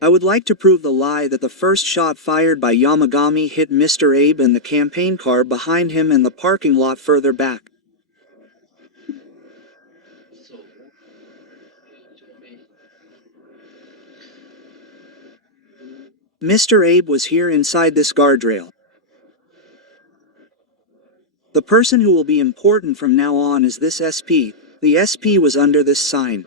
I would like to prove the lie that the first shot fired by Yamagami hit Mr. Abe and the campaign car behind him and the parking lot further back. Mr. Abe was here inside this guardrail. The person who will be important from now on is this SP. The SP was under this sign.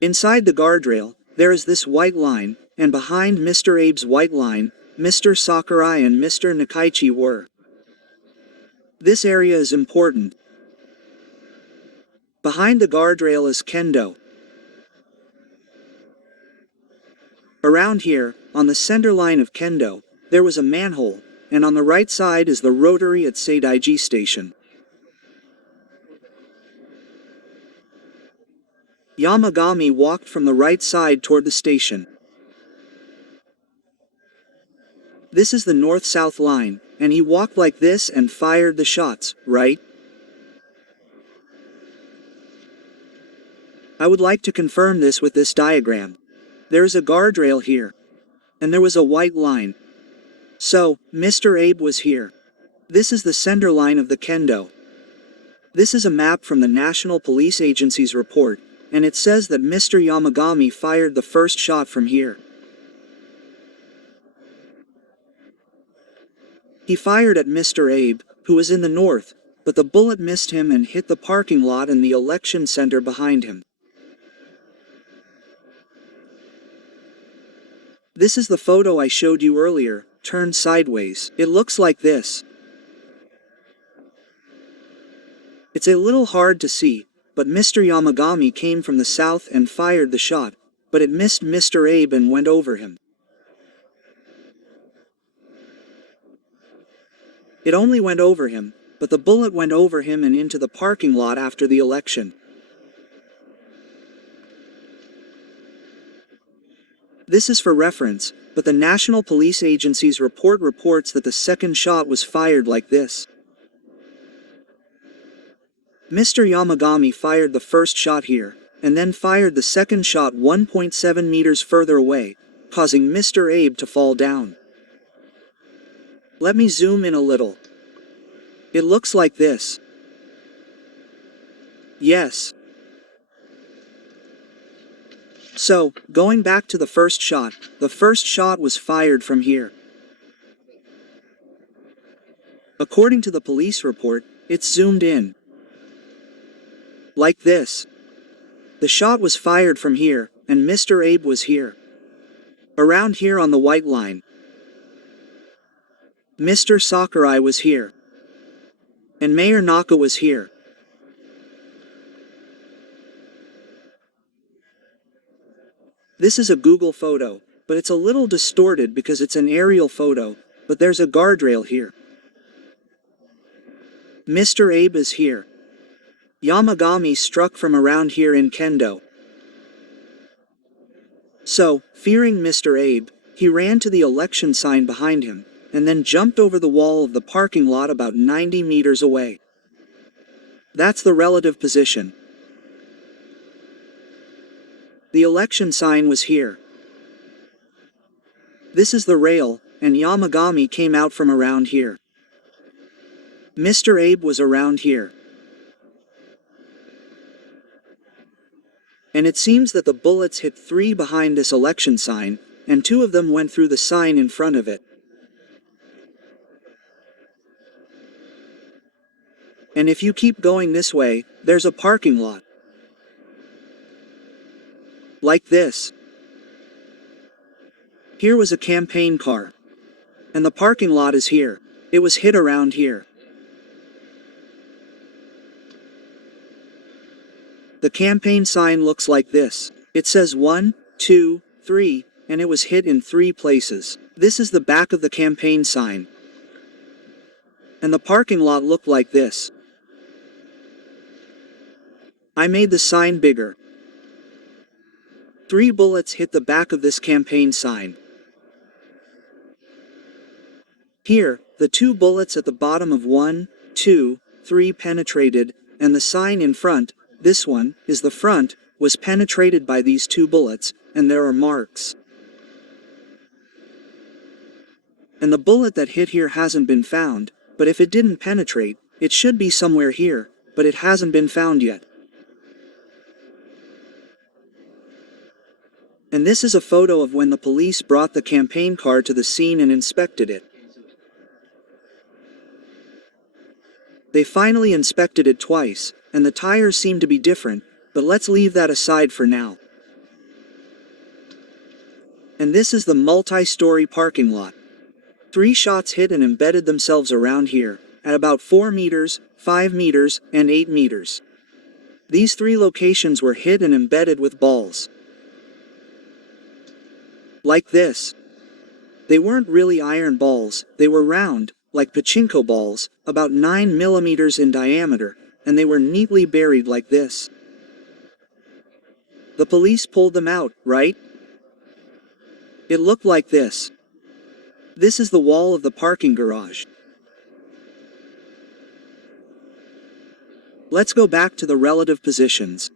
Inside the guardrail, there is this white line, and behind Mr. Abe's white line, Mr. Sakurai and Mr. Nakaichi were. This area is important. Behind the guardrail is Kendo. Around here, on the center line of Kendo, there was a manhole, and on the right side is the rotary at Seidaiji Station. Yamagami walked from the right side toward the station. This is the north-south line, and he walked like this and fired the shots, right? I would like to confirm this with this diagram. There is a guardrail here, and there was a white line. So, Mr. Abe was here. This is the center line of the Kendo. This is a map from the National Police Agency's report, and it says that Mr. Yamagami fired the first shot from here. He fired at Mr. Abe, who was in the north, but the bullet missed him and hit the parking lot and the election center behind him. This is the photo I showed you earlier, turned sideways. It looks like this. It's a little hard to see, but Mr. Yamagami came from the south and fired the shot, but it missed Mr. Abe and went over him. It only went over him, but the bullet went over him and into the parking lot after the election. This is for reference, but the National Police Agency's report reports that the second shot was fired like this. Mr. Yamagami fired the first shot here, and then fired the second shot 1.7 meters further away, causing Mr. Abe to fall down. Let me zoom in a little. It looks like this. Yes. So, going back to the first shot was fired from here. According to the police report, it's zoomed in. Like this. The shot was fired from here, and Mr. Abe was here. Around here on the white line. Mr. Sakurai was here. And Mayor Naka was here. This is a Google photo, but it's a little distorted because it's an aerial photo, but there's a guardrail here. Mr. Abe is here. Yamagami struck from around here in Kendo. So, fearing Mr. Abe, he ran to the election sign behind him, and then jumped over the wall of the parking lot about 90 meters away. That's the relative position. The election sign was here. This is the rail, and Yamagami came out from around here. Mr. Abe was around here. And it seems that the bullets hit 3 behind this election sign, and 2 of them went through the sign in front of it. And if you keep going this way, there's a parking lot. Like this. Here was a campaign car. And the parking lot is here. It was hit around here. The campaign sign looks like this. It says 1, 2, 3, and it was hit in 3 places. This is the back of the campaign sign. And the parking lot looked like this. I made the sign bigger. 3 bullets hit the back of this campaign sign. Here, the 2 bullets at the bottom of 1, 2, 3 penetrated, and the sign in front, this one, is the front, was penetrated by these two bullets, and there are marks. And the bullet that hit here hasn't been found, but if it didn't penetrate, it should be somewhere here, but it hasn't been found yet. And this is a photo of when the police brought the campaign car to the scene and inspected it. They finally inspected it twice, and the tires seem to be different, but let's leave that aside for now. And this is the multi-story parking lot. 3 shots hit and embedded themselves around here, at about 4 meters, 5 meters, and 8 meters. These 3 locations were hit and embedded with balls. Like this. They weren't really iron balls, they were round, like pachinko balls, about 9 millimeters in diameter, and they were neatly buried like this. The police pulled them out, right? It looked like this. This is the wall of the parking garage. Let's go back to the relative positions.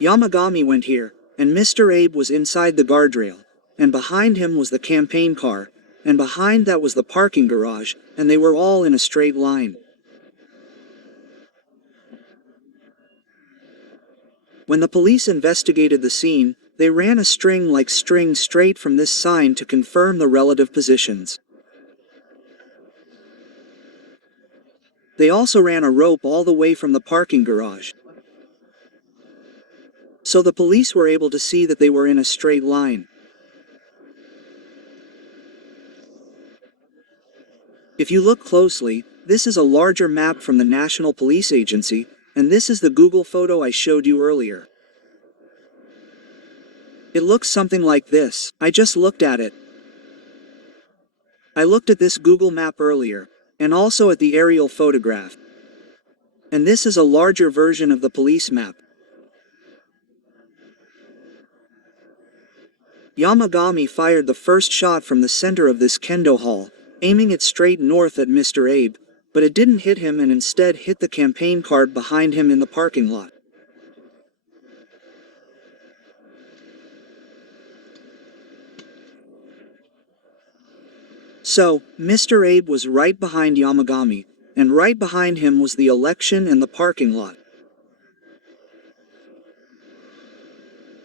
Yamagami went here, and Mr. Abe was inside the guardrail, and behind him was the campaign car, and behind that was the parking garage, and they were all in a straight line. When the police investigated the scene, they ran a string like string straight from this sign to confirm the relative positions. They also ran a rope all the way from the parking garage. So the police were able to see that they were in a straight line. If you look closely, this is a larger map from the National Police Agency, and this is the Google photo I showed you earlier. It looks something like this. I just looked at it. I looked at this Google map earlier, and also at the aerial photograph. And this is a larger version of the police map. Yamagami fired the first shot from the center of this kendo hall, aiming it straight north at Mr. Abe, but it didn't hit him and instead hit the campaign cart behind him in the parking lot. So, Mr. Abe was right behind Yamagami, and right behind him was the election and the parking lot.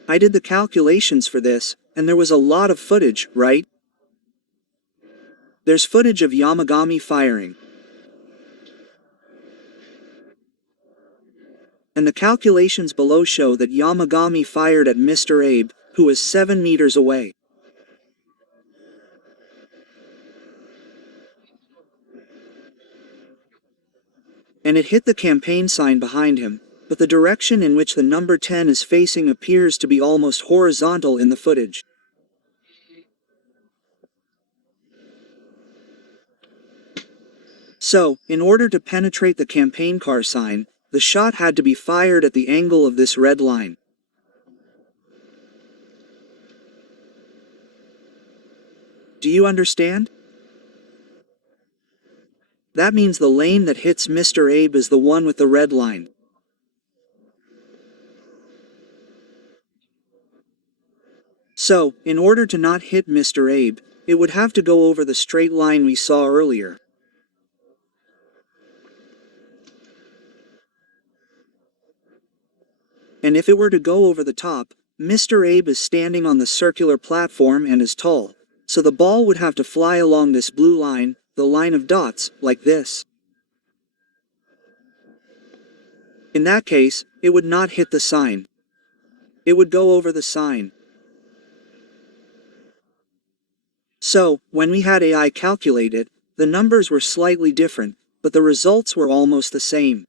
I did the calculations for this, and there was a lot of footage, right? There's footage of Yamagami firing. And the calculations below show that Yamagami fired at Mr. Abe, who was 7 meters away. And it hit the campaign sign behind him, but the direction in which the number 10 is facing appears to be almost horizontal in the footage. So, in order to penetrate the campaign car sign, the shot had to be fired at the angle of this red line. Do you understand? That means the lane that hits Mr. Abe is the one with the red line. So, in order to not hit Mr. Abe, it would have to go over the straight line we saw earlier. And if it were to go over the top, Mr. Abe is standing on the circular platform and is tall, so the ball would have to fly along this blue line, the line of dots, like this. In that case, it would not hit the sign. It would go over the sign. So, when we had AI calculate it, the numbers were slightly different, but the results were almost the same.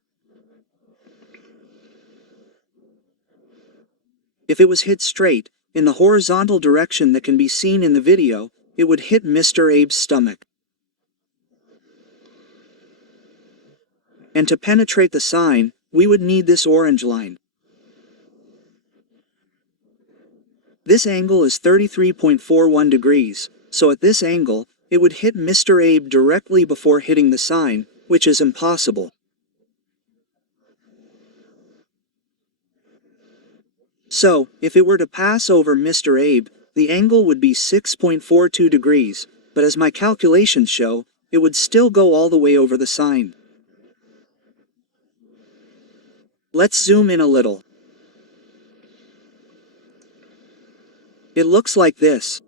If it was hit straight, in the horizontal direction that can be seen in the video, it would hit Mr. Abe's stomach. And to penetrate the sign, we would need this orange line. This angle is 33.41 degrees, so at this angle, it would hit Mr. Abe directly before hitting the sign, which is impossible. So, if it were to pass over Mr. Abe, the angle would be 6.42 degrees, but as my calculations show, it would still go all the way over the sign. Let's zoom in a little. It looks like this.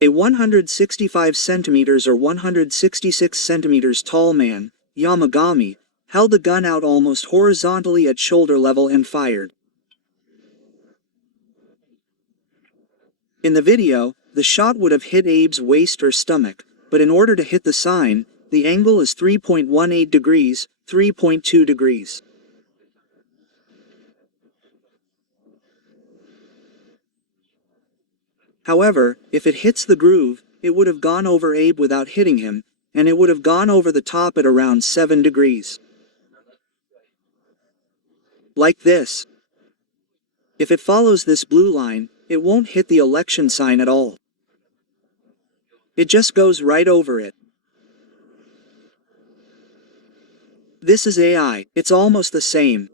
A 165 centimeters or 166 centimeters tall man, Yamagami, held the gun out almost horizontally at shoulder level and fired. In the video, the shot would have hit Abe's waist or stomach, but in order to hit the sign, the angle is 3.18 degrees, 3.2 degrees. However, if it hits the groove, it would have gone over Abe without hitting him, and it would have gone over the top at around 7 degrees. Like this. If it follows this blue line, it won't hit the election sign at all. It just goes right over it. This is AI, it's almost the same.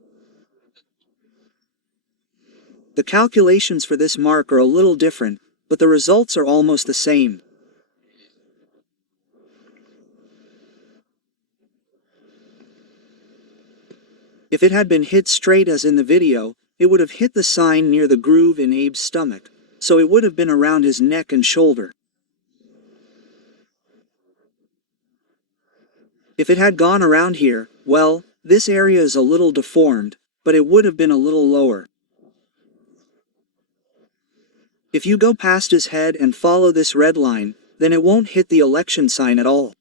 The calculations for this mark are a little different, but the results are almost the same. If it had been hit straight as in the video, it would have hit the sign near the groove in Abe's stomach, so it would have been around his neck and shoulder. If it had gone around here, well, this area is a little deformed, but it would have been a little lower. If you go past his head and follow this red line, then it won't hit the election sign at all.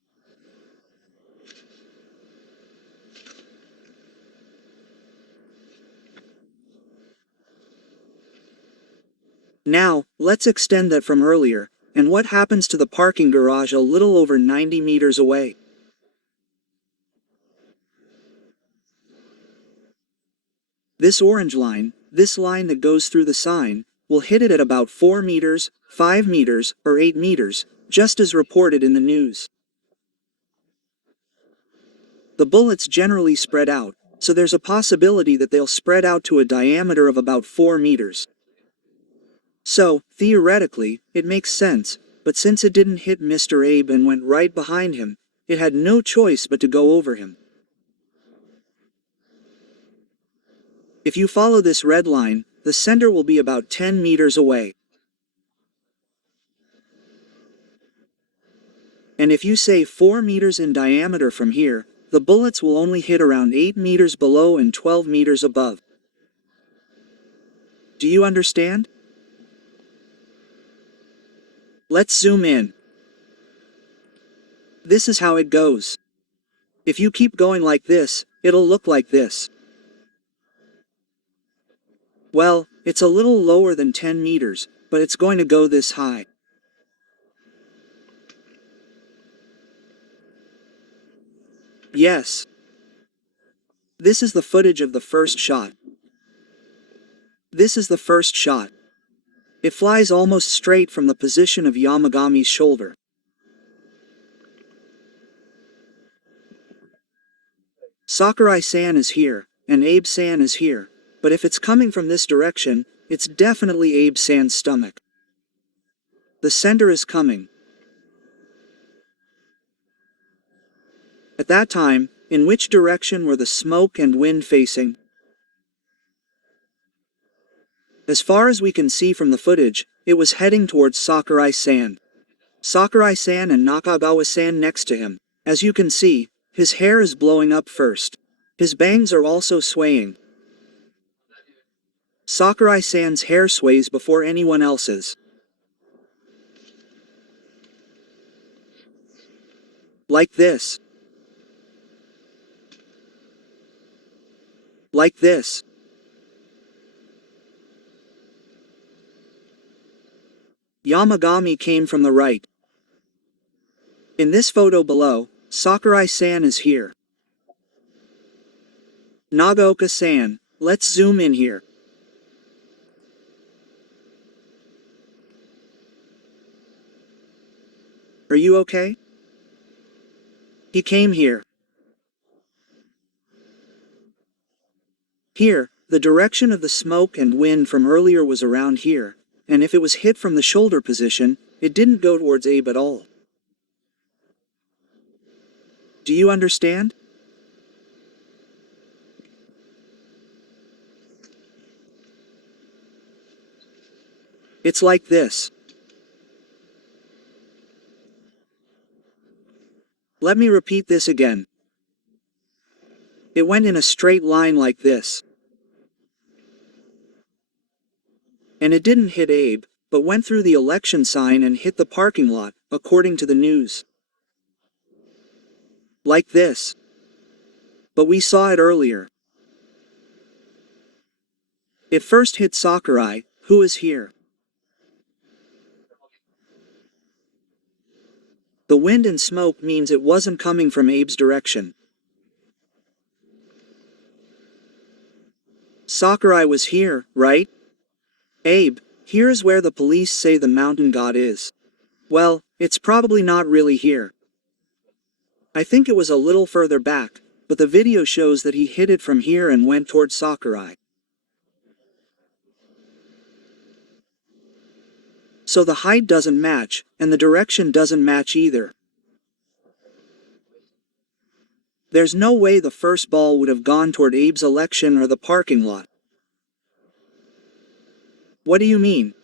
Now, let's extend that from earlier, and what happens to the parking garage a little over 90 meters away? This orange line, this line that goes through the sign, will hit it at about 4 meters, 5 meters, or 8 meters, just as reported in the news. The bullets generally spread out, so there's a possibility that they'll spread out to a diameter of about 4 meters. So, theoretically, it makes sense, but since it didn't hit Mr. Abe and went right behind him, it had no choice but to go over him. If you follow this red line, the sender will be about 10 meters away. And if you say 4 meters in diameter from here, the bullets will only hit around 8 meters below and 12 meters above. Do you understand? Let's zoom in. This is how it goes. If you keep going like this, it'll look like this. Well, it's a little lower than 10 meters, but it's going to go this high. Yes. This is the footage of the first shot. This is the first shot. It flies almost straight from the position of Yamagami's shoulder. Sakurai-san is here, and Abe-san is here, but if it's coming from this direction, it's definitely Abe-san's stomach. The sender is coming. At that time, in which direction were the smoke and wind facing? As far as we can see from the footage, it was heading towards Sakurai-san. Sakurai-san and Nakagawa-san next to him. As you can see, his hair is blowing up first. His bangs are also swaying. Sakurai-san's hair sways before anyone else's. Like this. Like this. Yamagami came from the right. In this photo below, Sakurai-san is here. Nagaoka-san, let's zoom in here. Are you okay? He came here. Here, The direction of the smoke and wind from earlier was around here, and if it was hit from the shoulder position, it didn't go towards Abe at all. Do you understand? It's like this. Let me repeat this again. It went in a straight line like this. And it didn't hit Abe, but went through the election sign and hit the parking lot, according to the news. Like this. But we saw it earlier. It first hit Sakurai, who is here. The wind and smoke means it wasn't coming from Abe's direction. Sakurai was here, right? Abe, here's where the police say the mountain god is. Well, it's probably not really here. I think it was a little further back, but the video shows that he hit it from here and went towards Sakurai. So the height doesn't match, and the direction doesn't match either. There's no way the first ball would have gone toward Abe's election or the parking lot. What do you mean?